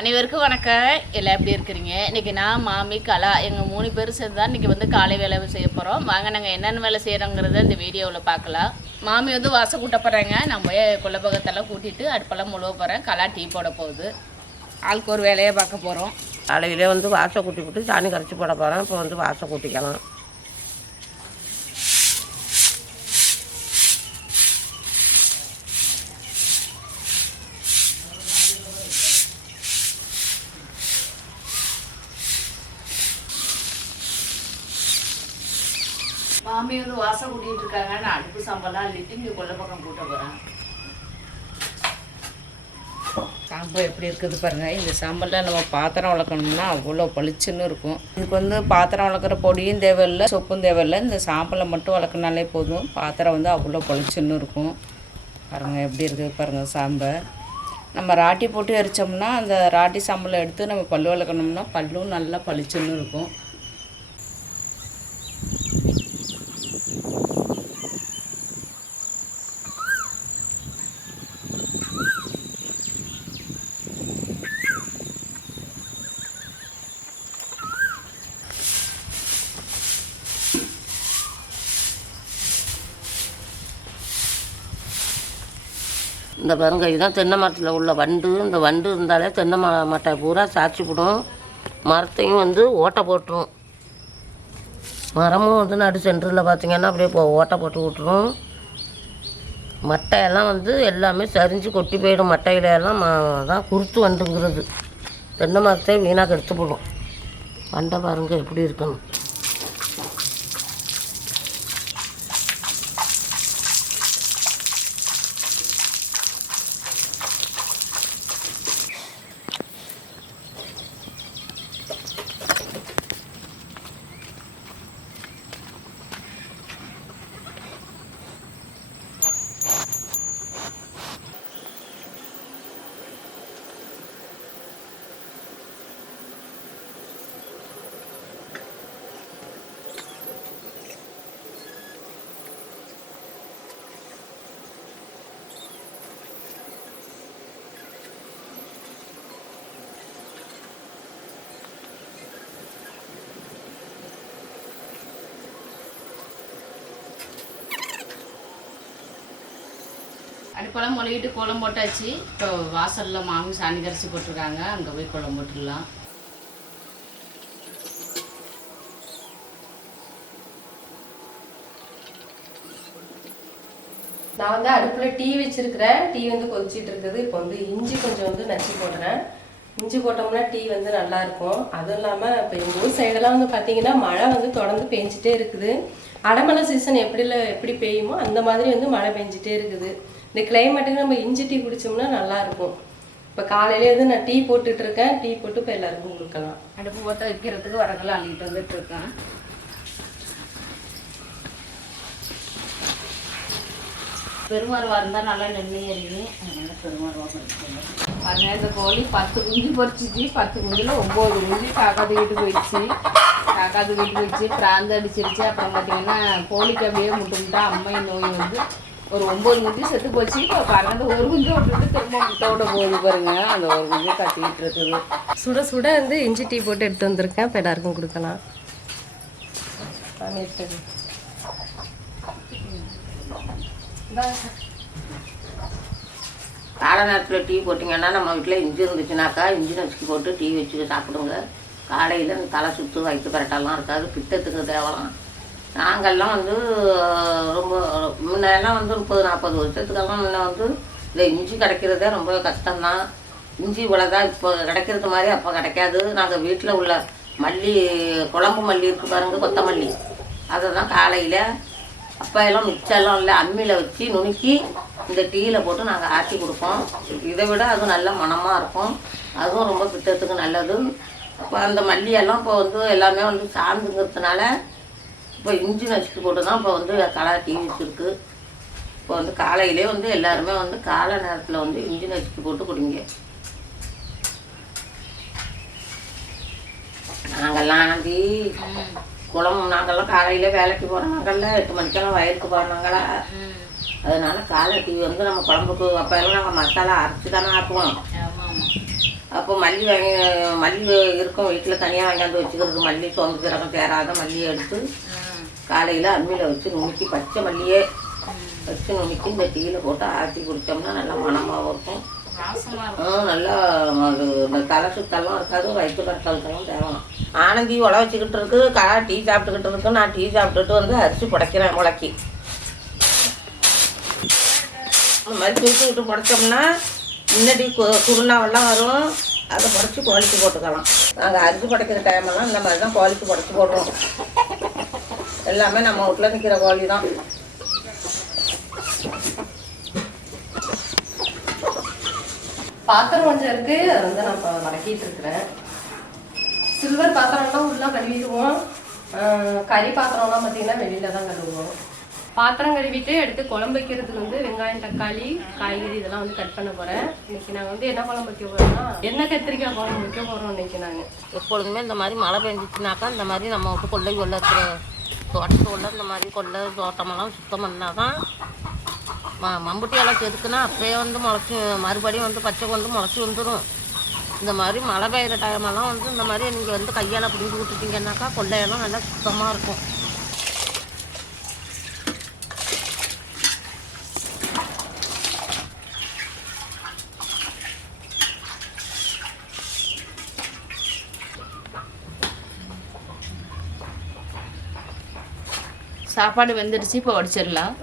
அனைவருக்கும் வணக்கம். எல்லாம் எப்படி இருக்கிறீங்க? இன்றைக்கி நான் மாமி கலா எங்கள் மூணு பேர் சேர்ந்து தான் இன்றைக்கி வந்து காலை வேலை செய்ய போகிறோம் வாங்க நாங்கள் என்னென்ன வேலை செய்கிறோங்கிறத இந்த வீடியோவில் பார்க்கலாம். மாமி வந்து வாசல் கூட்ட போகிறாங்க நான் போய் கொல்லப்பகத்தெல்லாம் கூட்டிகிட்டு அடுப்பெல்லாம் முழுவ போகிறேன் கலா டீ போட போகுது. ஆளுக்கு ஒரு வேலையை பார்க்க போகிறோம் காலையிலே வந்து வாசை கூட்டி விட்டு சாணி கரைச்சி போட போகிறேன் இப்போ வந்து வாசை கூட்டிக்கலாம். தம்பி வந்து வாசம் கூட்டிகிட்டு இருக்காங்க. அடுப்பு சாம்பலாம் அள்ளிட்டு இங்கே கொல்லப்பக்கம் கூட்ட போகிறேன் சாம்பல் எப்படி இருக்குது பாருங்கள் இந்த சாம்பலில் நம்ம பாத்திரம் வளர்க்கணும்னா அவ்வளோ பளிச்சுன்னு இருக்கும். இதுக்கு வந்து பாத்திரம் வளர்க்குற பொடியும் தேவையில்லை சொப்பும் தேவையில்லை. இந்த சாம்பலை மட்டும் வளர்க்கனாலே போதும். பாத்திரம் வந்து அவ்வளோ பளிச்சுன்னு இருக்கும். பாருங்கள் எப்படி இருக்குது பாருங்கள் சாம்பல் நம்ம ராட்டி போட்டு எரிச்சோம்னா அந்த ராட்டி சாம்பலை எடுத்து நம்ம பல்லு வளர்க்கணும்னா பல்லும் நல்லா பளிச்சுன்னு இருக்கும். இந்த பாருங்க இதுதான் தென்னை மரத்தில் உள்ள வண்டு. இந்த வண்டு இருந்தாலே தென்னை ம மட்டை பூரா சாய்ச்சி மரத்தையும் வந்து ஓட்டை போட்டுரும். மரமும் வந்து நடு சென்டரில் பார்த்தீங்கன்னா அப்படியே போ ஓட்டை போட்டு விட்டுரும். மட்டையெல்லாம் வந்து எல்லாமே சரிஞ்சு கொட்டி போயிடும். மட்டையில எல்லாம் தான் குருத்து வண்டுங்கிறது. தென்னை மரத்தை வீணாக எடுத்து போடும். வண்டை பாருங்கள் எப்படி இருக்கணும் அடுப்பெல்லாம் மொழிகிட்டு கோலம் போட்டாச்சு. இப்போ வாசலில் மாமி சாணி கரைச்சி போட்டிருக்காங்க. அங்கே போய் கோலம் போட்டுடலாம். நான் வந்து அடுப்பில் டீ வச்சுருக்கிறேன். டீ வந்து கொதிச்சிட்டு இருக்குது. இப்போ வந்து இஞ்சி கொஞ்சம் வந்து நச்சு போடுறேன். இஞ்சி போட்டோம்னா டீ வந்து நல்லாயிருக்கும் அதுவும் இல்லாமல் இப்போ எங்கள் ஊர் சைடெல்லாம் வந்து பார்த்தீங்கன்னா மழை வந்து தொடர்ந்து பெஞ்சிட்டே இருக்குது. அடமலை சீசன் எப்படில எப்படி பெய்யுமோ அந்த மாதிரி வந்து மழை பெஞ்சிட்டே இருக்குது. இந்த கிளைமேட்டுக்கு நம்ம இஞ்சி டீ குடிச்சோம்னா நல்லா இருக்கும் இப்போ காலையிலே வந்து நான் டீ போட்டுட்டு இருக்கேன் டீ போட்டு இப்போ எல்லாருக்கும் கொடுக்கலாம். அடுப்பு பற்ற வைக்கிறதுக்கு வரங்கெல்லாம் அள்ளிட்டு வந்துட்டு இருக்கேன் பெருமாறுவா இருந்தால் நல்லா நெண்ணி எறியும் அதனால பெருமாறுவா பண்ணிக்கோங்க பாருங்க இந்த கோழி பத்து குஞ்சு பொறிச்சிச்சு. பத்து குஞ்சில் ஒம்பது குஞ்சு காக்காது வீட்டு போயிடுச்சு. காக்காது வீட்டு போயிடுச்சு. பிராந்து அடிச்சிருச்சு. அப்புறம் பார்த்தீங்கன்னா கோழிக்கு அப்படியே முட்டு முட்டா அம்மை நோய் வந்து ஒரு ஒம்பது குஞ்சு செத்து போச்சு. இப்போ பாருங்க அந்த ஒரு குஞ்சு விட்டுட்டு திரும்ப முட்டை விட போகுது பாருங்க. அந்த ஒரு குஞ்சு கட்டிக்கிட்டு இருக்குது. சுட சுட வந்து இஞ்சி டீ போட்டு எடுத்து வந்திருக்கேன். இப்போ எல்லாருக்கும் கொடுக்கலாம். பண்ணிட்டு காலை நேரத்தில் டீ போட்டிங்கன்னா நம்ம வீட்டில் இஞ்சி இருந்துச்சுனாக்கா இஞ்சி நசுக்கி போட்டு டீ வச்சு சாப்பிடுங்க. காலையில் தலை சுற்று வயிற்று பரட்டெல்லாம் இருக்காது. பித்தத்துக்கு தேவலாம். நாங்கள்லாம் வந்து ரொம்ப முன்னெல்லாம் வந்து முப்பது நாற்பது வருஷத்துக்கெல்லாம் முன்ன வந்து இந்த இஞ்சி கிடைக்கிறதே ரொம்ப கஷ்டம்தான். இஞ்சி இவ்வளோதான் இப்போ கிடைக்கிறது மாதிரி அப்போ கிடைக்காது. நாங்கள் வீட்டில் உள்ள மல்லி குழம்பு மல்லி இருக்குது பாருங்க கொத்தமல்லி. அதை தான் காலையில் அப்போ எல்லாம் மிச்சம்லாம் இல்லை அம்மியில் வச்சு நுணுக்கி இந்த டீயில் போட்டு நாங்கள் ஆட்டி கொடுப்போம். இதை விட அது நல்ல மணமாக இருக்கும். அதுவும் ரொம்ப பித்தத்துக்கு நல்லது. இப்போ அந்த மல்லியெல்லாம் இப்போ வந்து எல்லாமே வந்து சார்ந்துங்கிறதுனால இப்போ இஞ்சி நசுக்கி போட்டு தான் இப்போ வந்து கலர் டீ வச்சுருக்கு. இப்போ வந்து காலையிலே வந்து எல்லாருமே வந்து காலை நேரத்தில் வந்து இஞ்சி நசுக்கி போட்டு குடிங்க. நாங்கள்லாம் ஆண்டி குளம் நாங்கள்லாம் காலையில் வேலைக்கு போகிறாங்கல்ல எட்டு மணிக்கெல்லாம் வயலுக்கு போகிறாங்களா அதனால காலை டீ வந்து நம்ம குழம்புக்கு அப்போ எல்லாம் நாங்கள் மசாலா அரைச்சி தானே ஆக்குவோம். அப்போ மல்லி வாங்கி மல்லி இருக்கும் வீட்டில் தனியாக வாங்கியாந்து வச்சுக்கிறது மல்லி சோம்பு சீரகம் சேராத மல்லியை எடுத்து காலையில் அம்மியில் வச்சு நுணுக்கி பச்சை மல்லியே வச்சு நுணுக்கி இந்த டீயில் போட்டு ஆற்றி குடித்தோம்னா நல்லா மணமாகவும் இருக்கும். நல்லா அது இந்த தலை சுத்தெல்லாம் இருக்காது வயிற்று கட்டலுக்கெல்லாம் தேவலாம் ஆனந்தி உழ வச்சுக்கிட்டு இருக்கு கா டீ சாப்பிட்டுக்கிட்டு இருக்கு. நான் டீ சாப்பிட்டுட்டு வந்து அரிசி புடைக்கிறேன் முளைக்கி. தூக்கி விட்டு புடைச்சோம்னா முன்னாடி கு- குருணாவெல்லாம் வரும். அதை புடச்சி கோழிக்கு போட்டுக்கலாம். நாங்கள் அரிசி புடைக்கிற டைமெல்லாம் இந்த மாதிரி தான் கோழிக்கு புடச்சி போடுறோம். எல்லாமே நம்ம வீட்டில் நிற்கிற கோழி தான் பாத்திரம் கொஞ்சம் இருக்கு. அதை வந்து நான் இப்போ வதக்கிட்டு இருக்கிறேன். சில்வர் பாத்திரம்லாம் உள்ள கழுவிடுவோம். கறி பாத்திரம்லாம் பார்த்தீங்கன்னா வெளியில தான் கழுவுவோம். பாத்திரம் கழுவிட்டு எடுத்து குழம்பு வைக்கிறதுக்கு வந்து வெங்காயம் தக்காளி காய்கறி இதெல்லாம் வந்து கட் பண்ண போறேன். இன்னைக்கு நாங்கள் வந்து என்ன குழம்பு வைக்க போறோம்னா எண்ணெய் கத்திரிக்காய் குழம்பு வைக்க போறோம் இன்னைக்கு நாங்கள் எப்பொழுதுமே இந்த மாதிரி மழை பெஞ்சிச்சுனாக்கா இந்த மாதிரி நம்ம விட்டு கொள்ளை கொள்ள இருக்கிற தோட்டத்து இந்த மாதிரி கொள்ளை தோட்டமெல்லாம் சுத்தம் பண்ணால் தான் ம மம்புட்டியெல்லாம் செதுக்குனா அப்பயே வந்து முளைச்சி மறுபடியும் வந்து பச்சை கொண்டு முளைச்சி வந்துடும் இந்த மாதிரி மழை பெய்கிற டைமெல்லாம் வந்து இந்த மாதிரி நீங்கள் வந்து கையால் பிடிங்கி விட்டுட்டிங்கன்னாக்கா கொள்ளையெல்லாம் நல்லா சுத்தமாக இருக்கும். சாப்பாடு வெந்துடுச்சு இப்போ உடச்சிடலாம்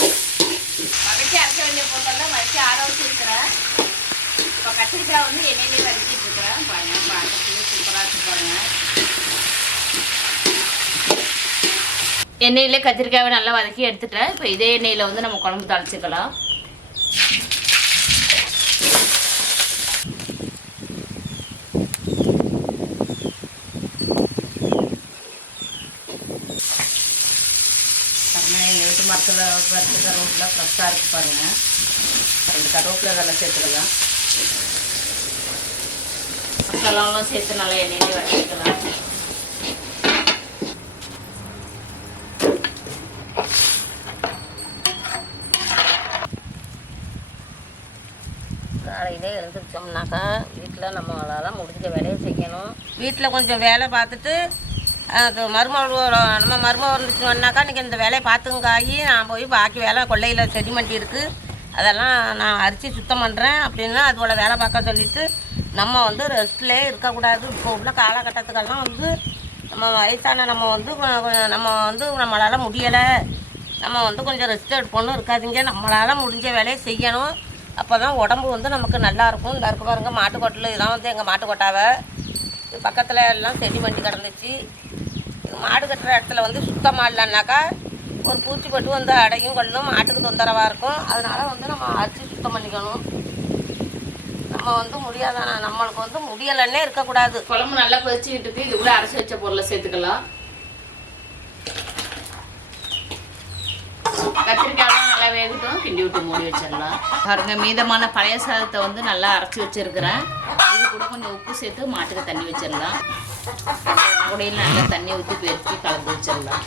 வதக்கி அரைக்க வேண்டிய பொருளெல்லாம் வதக்கி ஆற வச்சிருக்கிறேன் இப்போ கத்திரிக்காய் வந்து எண்ணெயிலே வதக்கிட்டு இருக்கிறேன். பாருங்க பார்க்கறதுக்கு சூப்பராக இருக்கு எண்ணெயிலே கத்திரிக்காயை நல்லா வதக்கி எடுத்துட்டேன். இப்போ இதே எண்ணெயில் வந்து நம்ம குழம்பு தாளிச்சிக்கலாம் பாருங்க எங்கள் வீட்டு மரத்தில் வறுத்து கருவேப்பில ஃப்ரெஷ்ஷாக இருக்குது பாருங்கள் ரெண்டு கருவேப்பிலை இதெல்லாம் சேர்த்துக்கலாம். மசாலாலாம் சேர்த்து நல்லா எண்ணெயிலே வதக்கிக்கலாம் காலையிலே எழுந்திரிச்சோம்னாக்கா வீட்டில் நம்மளால் முடிஞ்ச வேலையை செய்யணும். வீட்டில் கொஞ்சம் வேலை பார்த்துட்டு மருமகள் நம்ம மருமகள் இருந்துச்சுன்னாக்கா இன்றைக்கி இந்த வேலையை பார்த்துங்காயி நான் போய் பாக்கி வேலை கொள்ளையில் செடிமெண்ட் இருக்குது அதெல்லாம் நான் அரிசி சுத்தம் பண்ணுறேன் அப்படின்னா அதோட வேலை பார்க்க சொல்லிட்டு நம்ம வந்து ரெஸ்ட்லேயே இருக்கக்கூடாது. இப்போ உள்ள காலகட்டத்துக்கெல்லாம் வந்து நம்ம வயசான நம்ம வந்து நம்ம வந்து நம்மளால் முடியலை. நம்ம வந்து கொஞ்சம் ரெஸ்ட் எடுப்போம்னு இருக்காதீங்க. நம்மளால் முடிஞ்ச வேலையை செய்யணும். அப்போ தான் உடம்பு வந்து நமக்கு நல்லா இருக்கும். இந்த இருக்க பாருங்கள் மாட்டுக்கொட்டில் இதான் வந்து எங்கள் மாட்டுக்கொட்டாவை. பக்கத்தில் எல்லாம் செடி மண்டி கிடந்துச்சு. மாடு கட்டுற இடத்துல வந்து சுத்தமாக இல்லைன்னாக்கா ஒரு பூச்சி பட்டு வந்து அடையும் கொள்ளும். மாட்டுக்கு தொந்தரவாக இருக்கும். அதனால வந்து நம்ம அரிசி சுத்தம் பண்ணிக்கணும். நம்ம வந்து முடியாதானா? நம்மளுக்கு வந்து முடியலைன்னே இருக்கக்கூடாது. குழம்பு நல்லா கொதிச்சுக்கிட்டு இருக்கு. இதுக்குள்ள அரைச்சி வச்ச பொருளை சேர்த்துக்கலாம். கத்திரிக்காயெல்லாம் நல்லா வேகட்டும் கிண்டி விட்டு மூடி வச்சிடலாம். பாருங்க மீதமான பழைய சாதத்தை வந்து நல்லா அரைச்சி வச்சிருக்கிறேன். இது கூட கொஞ்சம் உப்பு சேர்த்து மாட்டுக்கு தண்ணி வச்சிடலாம். கூடையில் நல்லா தண்ணி ஊற்றி பெருக்கி கலந்து வச்சிடலாம்.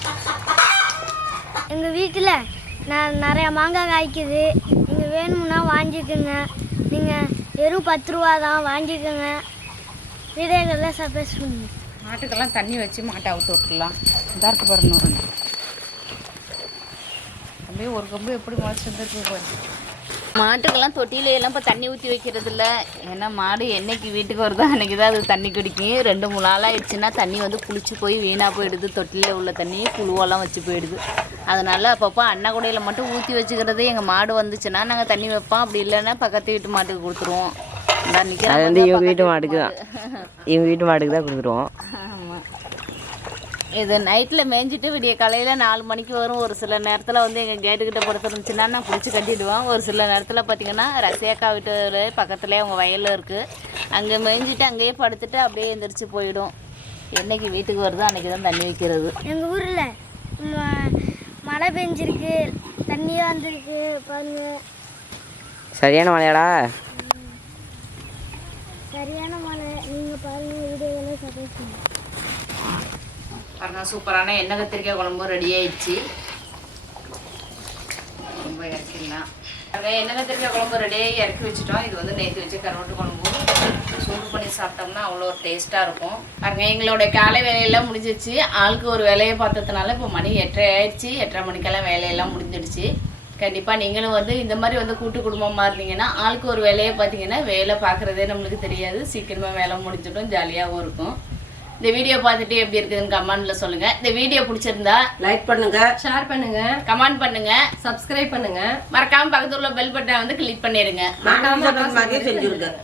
எங்கள் வீட்டில் நான் நிறையா மாங்காய் காய்க்குது. நீங்கள் வேணும்னா வாங்கிக்கோங்க. நீங்கள் வெறும் பத்து ரூபா தான் வாங்கிக்கோங்க. விதைகளில் சர்ப்ரைஸ் பண்ணுங்க. மாட்டுக்கெல்லாம் தண்ணி வச்சு மாட்டை அவுத்து விட்டுடலாம். இதாக இருக்கு பாருங்க அப்படியே ஒரு கம்பு எப்படி முளைச்சி வந்துருக்கு பாருங்க மாட்டுக்கெல்லாம் தொட்டியில எல்லாம் இப்போ தண்ணி ஊற்றி வைக்கிறது இல்லை ஏன்னா மாடு என்னைக்கு வீட்டுக்கு வருதோ அன்னைக்கு தான் அது தண்ணி குடிக்கும். ரெண்டு மூணு நாள் ஆயிடுச்சுன்னா தண்ணி வந்து புளிச்சு போய் வீணாக போயிடுது. தொட்டியில் உள்ள தண்ணி புழுவெல்லாம் வச்சு போயிடுது. அதனால அப்பப்போ அன்னக்குடையில் மட்டும் ஊற்றி வச்சுக்கிறது எங்கள் மாடு வந்துச்சுன்னா நாங்கள் தண்ணி வைப்போம். அப்படி இல்லைன்னா பக்கத்து வீட்டு மாட்டுக்கு கொடுத்துருவோம். அது வந்து இவங்க வீட்டு மாட்டுக்கு தான். இவங்க வீட்டு மாட்டுக்கு தான் கொடுத்துருவோம். ஆமாம் இது நைட்டில் மேய்ஞ்சிட்டு விடிய காலையில் நாலு மணிக்கு வரும். ஒரு சில நேரத்தில் வந்து எங்கள் கேட்டுக்கிட்ட படுத்துருந்துச்சுன்னா நான் பிடிச்சி கட்டிடுவேன். ஒரு சில நேரத்தில் பார்த்தீங்கன்னா ரசியாக்கா வீட்டு பக்கத்துலேயே அவங்க வயலில் இருக்குது அங்கே மேய்ஞ்சிட்டு அங்கேயே படுத்துட்டு அப்படியே எந்திரிச்சு போயிடும். என்னைக்கு வீட்டுக்கு வருதோ அன்றைக்கி தான் தண்ணி வைக்கிறது. எங்கள் ஊரில் மழை பெஞ்சிருக்கு. தண்ணியாக வந்திருக்கு. பாருங்க. சரியான மலையாடா சரியான மழை. நீங்கள் பாருங்கள் விதைகளை சர்ப்ரைஸ் பண்ணுங்க. பாருங்கள் சூப்பரான எண்ணெய் கத்திரிக்காய் குழம்பும் ரெடி ஆயிடுச்சு. ரொம்ப இறக்கிடலாம். எண்ணெய் என்னென்ன குழம்பு ரெடியாக இறக்கி வச்சுட்டோம். இது வந்து நேற்று வச்சு கருவாட்டு குழம்பு. சூடு பண்ணி சாப்பிட்டோம்னா அவ்வளோ ஒரு டேஸ்ட்டாக இருக்கும். பாருங்கள் எங்களோட காலை வேலையெல்லாம் முடிஞ்சிச்சு ஆளுக்கு ஒரு வேலையை பார்த்ததுனால இப்போ மணி எட்டரை ஆயிடுச்சு. எட்டரை மணிக்கெல்லாம் வேலையெல்லாம் முடிஞ்சிடுச்சு. கண்டிப்பாக நீங்களும் வந்து இந்த மாதிரி வந்து கூட்டு குடும்பமாக இருந்தீங்கன்னா ஆளுக்கு ஒரு வேலையை பார்த்தீங்கன்னா வேலை பார்க்குறதே நம்மளுக்கு தெரியாது. சீக்கிரமாக வேலை முடிஞ்சிடும் ஜாலியாகவும் இருக்கும். இந்த வீடியோ பார்த்துட்டு எப்படி இருக்குதுன்னு கமெண்ட்ல சொல்லுங்க. இந்த வீடியோ பிடிச்சிருந்தா லைக் பண்ணுங்க. ஷேர் பண்ணுங்க. கமெண்ட் பண்ணுங்க. சப்ஸ்கிரைப் பண்ணுங்க. மறக்காம பக்கத்துல உள்ள பெல் பட்டனை வந்து கிளிக் மாதிரியே செஞ்சுருங்க.